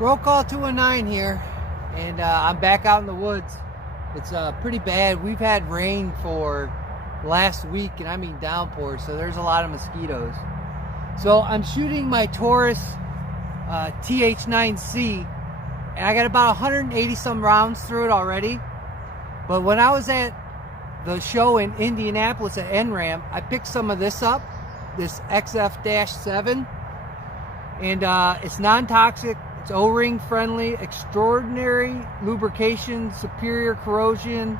Roll call 219 here, and I'm back out in the woods. It's pretty bad. We've had rain for last week, and I mean downpours, so there's a lot of mosquitoes. So I'm shooting my Taurus TH9C, and I got about 180 some rounds through it already. But when I was at the show in Indianapolis at NRAM, I picked some of this up, this XF-7, and it's non-toxic, it's O-ring friendly, extraordinary lubrication, superior corrosion.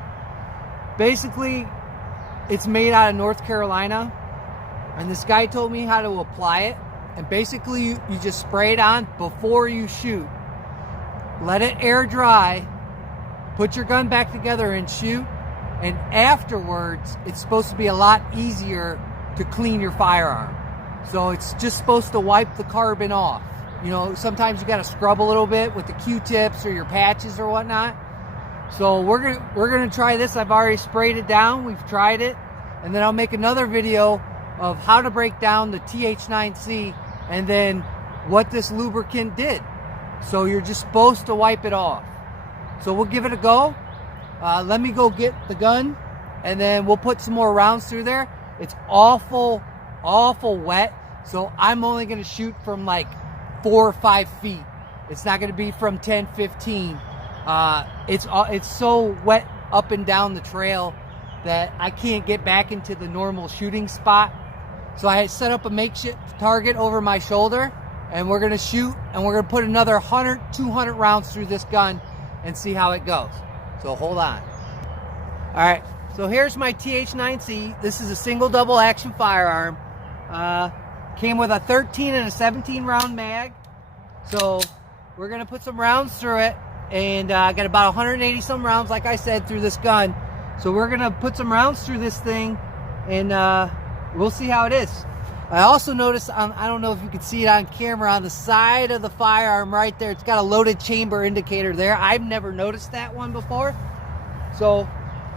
Basically, it's made out of North Carolina, and this guy told me how to apply it. And basically, you just spray it on before you shoot. Let it air dry, put your gun back together and shoot, and afterwards, it's supposed to be a lot easier to clean your firearm. So it's just supposed to wipe the carbon off. You know, sometimes you got to scrub a little bit with the Q-tips or your patches or whatnot. So we're gonna try this. I've already sprayed it down. We've tried it, and then I'll make another video of how to break down the TH9C and then what this lubricant did. So you're just supposed to wipe it off. So we'll give it a go. Let me go get the gun, and then we'll put some more rounds through there. It's awful wet, so I'm only gonna shoot from like 4 or 5 feet. It's not gonna be from 10, 15. It's so wet up and down the trail that I can't get back into the normal shooting spot. So I had set up a makeshift target over my shoulder, and we're gonna shoot, and we're gonna put another 100, 200 rounds through this gun and see how it goes. So hold on. All right, so here's my TH9C. This is a single double action firearm. Came with a 13 and a 17 round mag. So we're gonna put some rounds through it, and I got about 180 some rounds, like I said, through this gun. So we're gonna put some rounds through this thing, and we'll see how it is. I also noticed, I don't know if you can see it on camera, on the side of the firearm right there, it's got a loaded chamber indicator there. I've never noticed that one before. So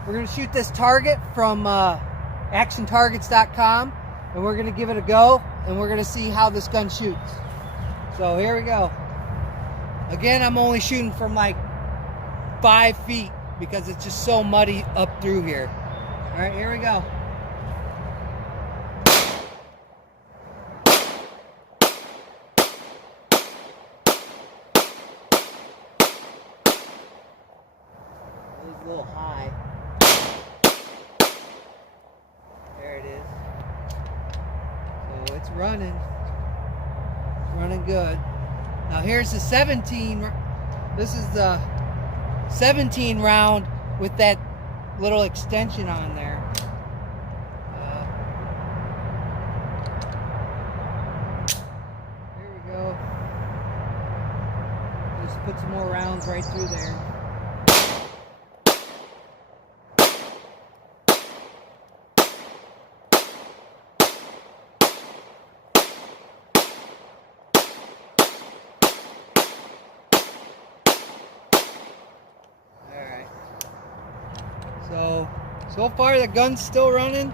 we're gonna shoot this target from actiontargets.com, and we're gonna give it a go, and we're gonna see how this gun shoots. So here we go. Again, I'm only shooting from like 5 feet because it's just so muddy up through here. All right, here we go. A little high. There it is. So it's running. It's running good. Now here's the 17. This is the 17 round with that little extension on there. Here we go. Just put some more rounds right through there. So far the gun's still running.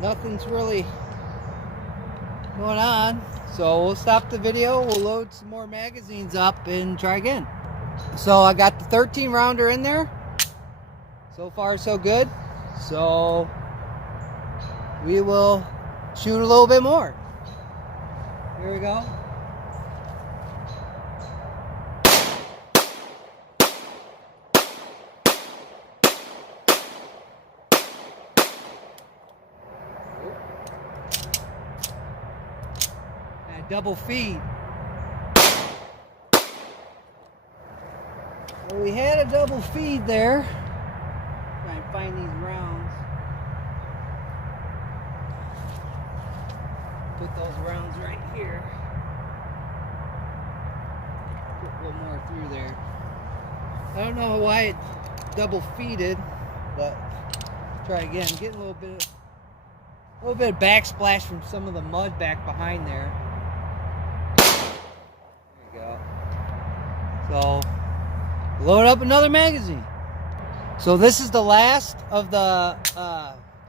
Nothing's really going on. So we'll stop the video, we'll load some more magazines up and try again. So I got the 13 rounder in there. So far so good. So we will shoot a little bit more. Here we go. Double feed. Well, we had a double feed there. Try and find these rounds. Put those rounds right here. Put a little more through there. I don't know why it double feeded, but try again. Getting a little bit of backsplash from some of the mud back behind there. So load up another magazine. So this is the last of the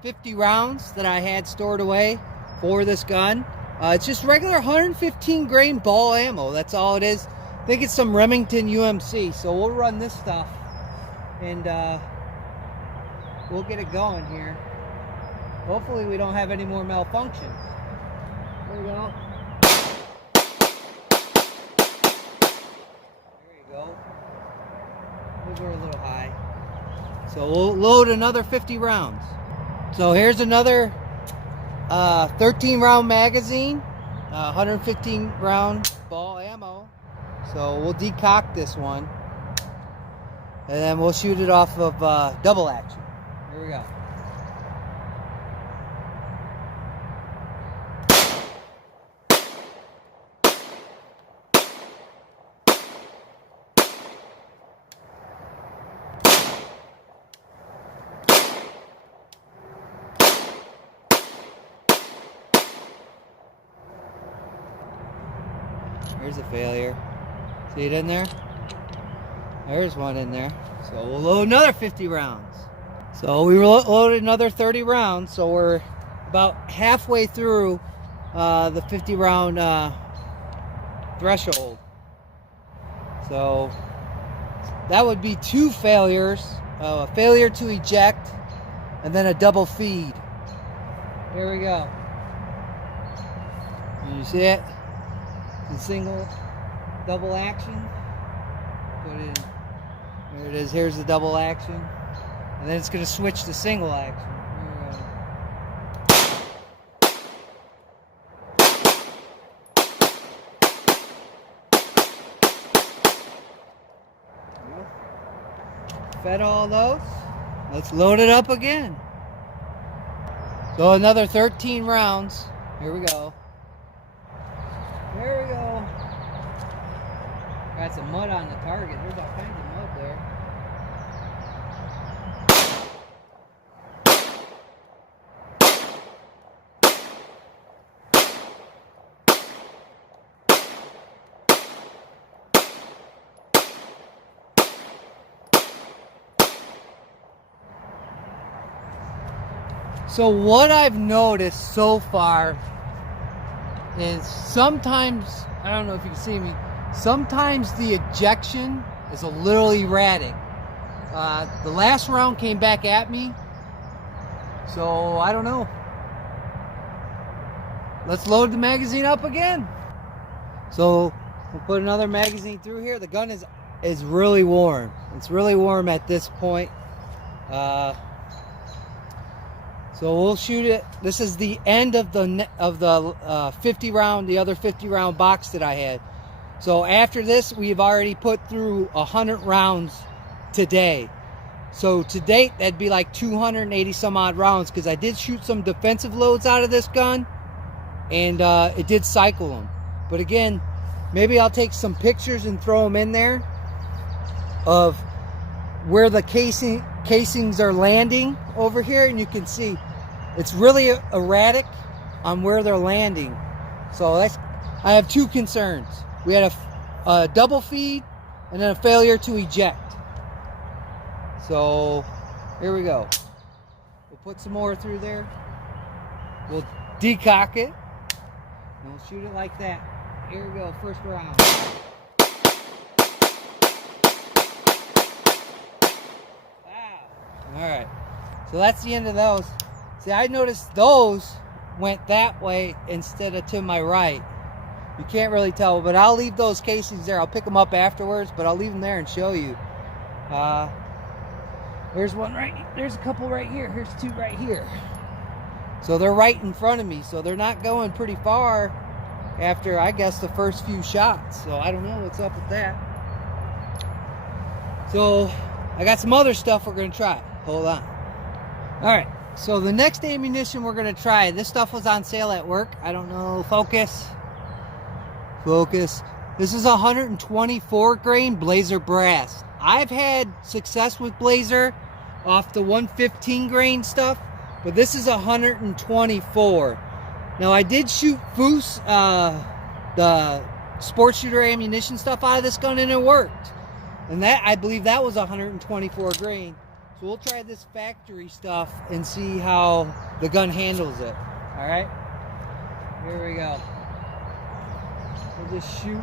50 rounds that I had stored away for this gun. It's just regular 115 grain ball ammo. That's all it is. I think it's some Remington UMC. So we'll run this stuff and we'll get it going here. Hopefully we don't have any more malfunctions. There we go. There you go. We'll go a little high. So we'll load another 50 rounds. So here's another 13 round magazine, 115 round ball ammo. So we'll decock this one and then we'll shoot it off of double action. Here we go. Here's a failure. See it in there? There's one in there. So we'll load another 50 rounds. So we loaded another 30 rounds. So we're about halfway through the 50 round threshold. So that would be 2 failures. A failure to eject and then a double feed. Here we go. You see it? The single double action. Put it in. There it is. Here's the double action. And then it's going to switch to single action. Fed all those. Let's load it up again. So another 13 rounds. Here we go. There we go. Got some mud on the target. There's all kinds of mud there. So what I've noticed so far is sometimes, I don't know if you can see me, sometimes the ejection is a little erratic. The last round came back at me, so I don't know. Let's load the magazine up again. So we'll put another magazine through here. The gun is really warm. It's really warm at this point. So we'll shoot it. This is the end of the 50 round, the other 50 round box that I had. So after this, we've already put through 100 rounds today. So to date, that'd be like 280 some odd rounds, because I did shoot some defensive loads out of this gun, and it did cycle them. But again, maybe I'll take some pictures and throw them in there of where the casings are landing over here, and you can see it's really erratic on where they're landing. So I have 2 concerns. We had a double feed and then a failure to eject. So here we go. We'll put some more through there. We'll decock it and we'll shoot it like that. Here we go, first round. Alright, so that's the end of those. See, I noticed those went that way instead of to my right. You can't really tell, but I'll leave those casings there. I'll pick them up afterwards, but I'll leave them there and show you. There's one right, there's a couple right here. Here's 2 right here. So they're right in front of me, so they're not going pretty far after, I guess, the first few shots. So I don't know what's up with that. So I got some other stuff we're going to try. Hold on. Alright, so the next ammunition we're going to try, this stuff was on sale at work. I don't know, focus. This is 124 grain Blazer brass. I've had success with Blazer off the 115 grain stuff, but this is 124. Now I did shoot Foos, the sports shooter ammunition stuff out of this gun, and it worked. And that, I believe that was 124 grain. So we'll try this factory stuff and see how the gun handles it. Alright? Here we go. We'll just shoot.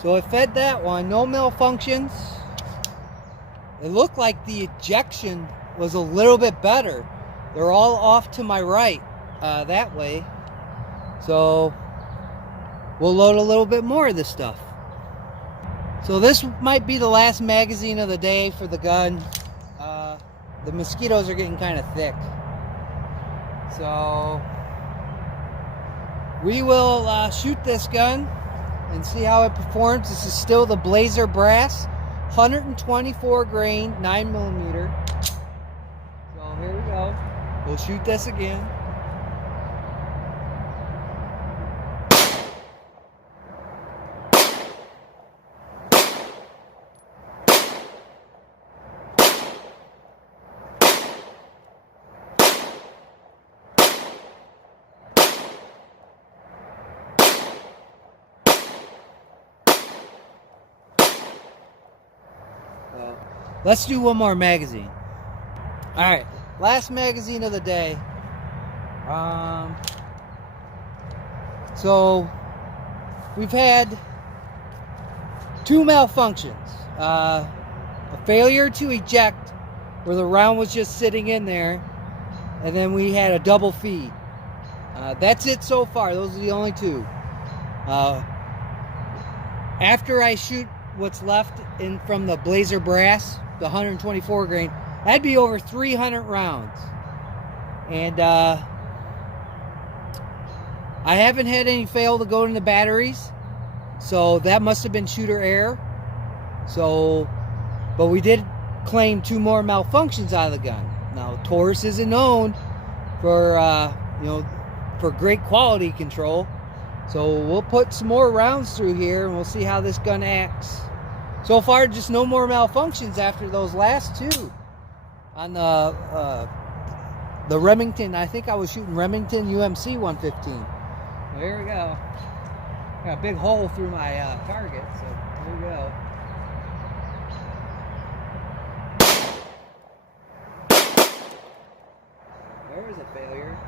So I fed that one, no malfunctions. It looked like the ejection was a little bit better. They're all off to my right that way. So we'll load a little bit more of this stuff. So this might be the last magazine of the day for the gun. The mosquitoes are getting kind of thick. So we will shoot this gun and see how it performs. This is still the Blazer Brass, 124 grain, 9mm. So here we go. We'll shoot this again. Let's do one more magazine. All right, last magazine of the day. So we've had two malfunctions. A failure to eject where the round was just sitting in there, and then we had a double feed. That's it so far. Those are the only two. After I shoot what's left in from the Blazer Brass, the 124 grain, that'd be over 300 rounds. And I haven't had any fail to go in the batteries, so that must have been shooter error. So, but we did claim two more malfunctions out of the gun. Now Taurus isn't known for for great quality control, so we'll put some more rounds through here and we'll see how this gun acts. So far, just no more malfunctions after those last two on the Remington. I think I was shooting Remington UMC 115. There we go. Got a big hole through my target, so there we go. There was a failure.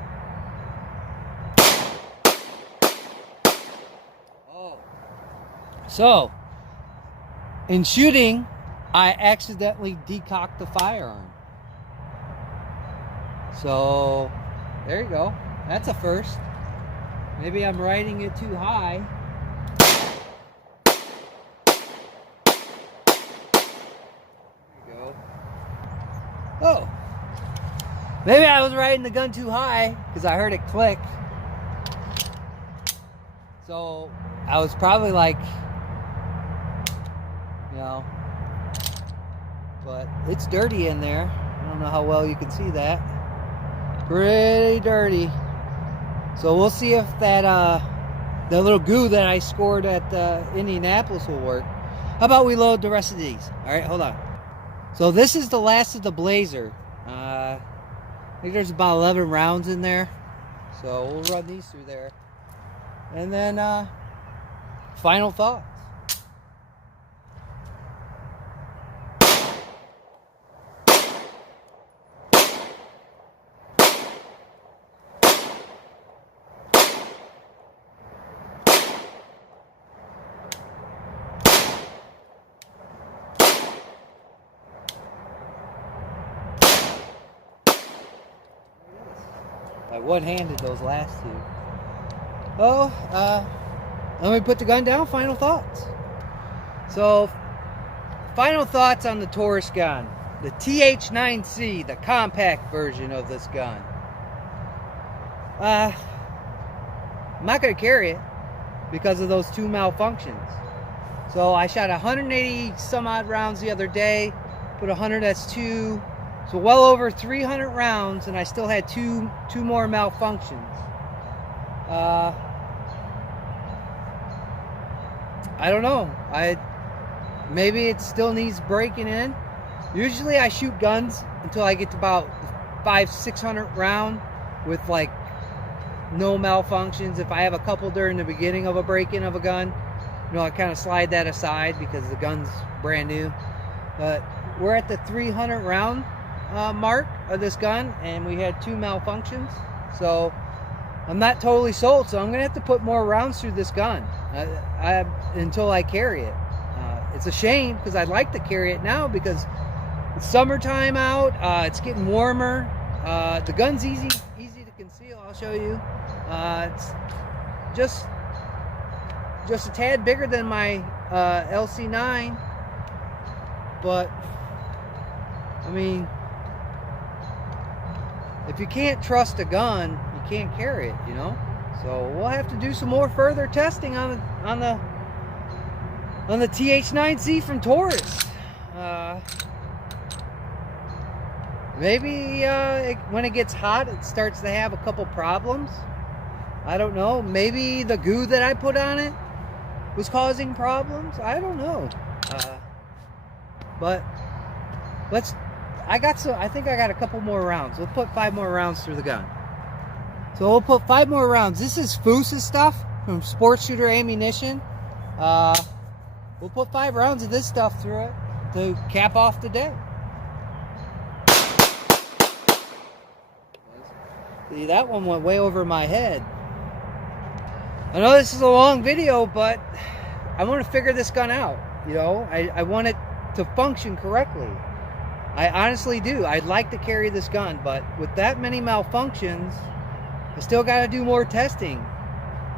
Oh. So, in shooting, I accidentally decocked the firearm. So, there you go. That's a first. Maybe I'm riding it too high. There you go. Oh. Maybe I was riding the gun too high because I heard it click. So, I was probably like, but it's dirty in there. I don't know how well you can see that. Pretty dirty. So we'll see if that the little goo that I scored at Indianapolis will work. How about we load the rest of these? All right, hold on. So this is the last of the Blazer. I think there's about 11 rounds in there. So we'll run these through there. And then final thoughts. I one-handed those last two. Oh, let me put the gun down. Final thoughts. So, final thoughts on the Taurus gun. The TH9C, the compact version of this gun. I'm not going to carry it because of those two malfunctions. So I shot 180 some odd rounds the other day, put 100 S2, so well over 300 rounds, and I still had two more malfunctions. I don't know. Maybe it still needs breaking in. Usually I shoot guns until I get to about 500-600 round with like no malfunctions. If I have a couple during the beginning of a break-in of a gun, you know, I kind of slide that aside because the gun's brand new. But we're at the 300 round mark of this gun, and we had 2 malfunctions. So I'm not totally sold, so I'm gonna have to put more rounds through this gun until I carry it. It's a shame because I'd like to carry it now because it's summertime out. It's getting warmer. The gun's easy to conceal. I'll show you. It's just a tad bigger than my LC9, but I mean, if you can't trust a gun, you can't carry it, you know. So we'll have to do some more further testing on the TH9C from Taurus. Maybe when it gets hot, it starts to have a couple problems. I don't know. Maybe the goo that I put on it was causing problems. I don't know. But I think I got a couple more rounds. We'll put 5 more rounds through the gun. So we'll put 5 more rounds. This is Foos's stuff from Sports Shooter Ammunition. We'll put 5 rounds of this stuff through it to cap off the day. See, that one went way over my head. I know this is a long video, but I want to figure this gun out. You know, I want it to function correctly. I honestly do. I'd like to carry this gun, but with that many malfunctions, I still got to do more testing.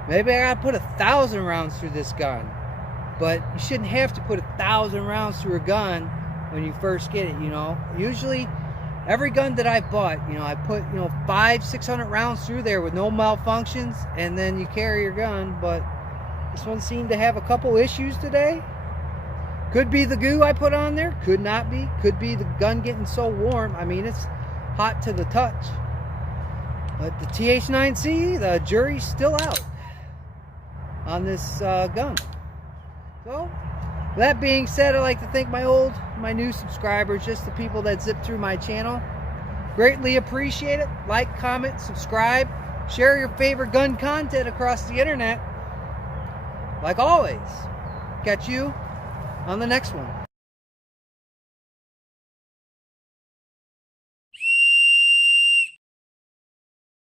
Maybe I got to put 1,000 rounds through this gun. But you shouldn't have to put 1,000 rounds through a gun when you first get it, you know. Usually, every gun that I bought, you know, I put, you know, 500-600 rounds through there with no malfunctions, and then you carry your gun. But this one seemed to have a couple issues today. Could be the goo I put on there, could not be. Could be the gun getting so warm. I mean, it's hot to the touch. But the TH9C, the jury's still out on this gun. So, that being said, I'd like to thank my new subscribers, just the people that zip through my channel. Greatly appreciate it. Like, comment, subscribe, share your favorite gun content across the internet. Like always, catch you on the next one.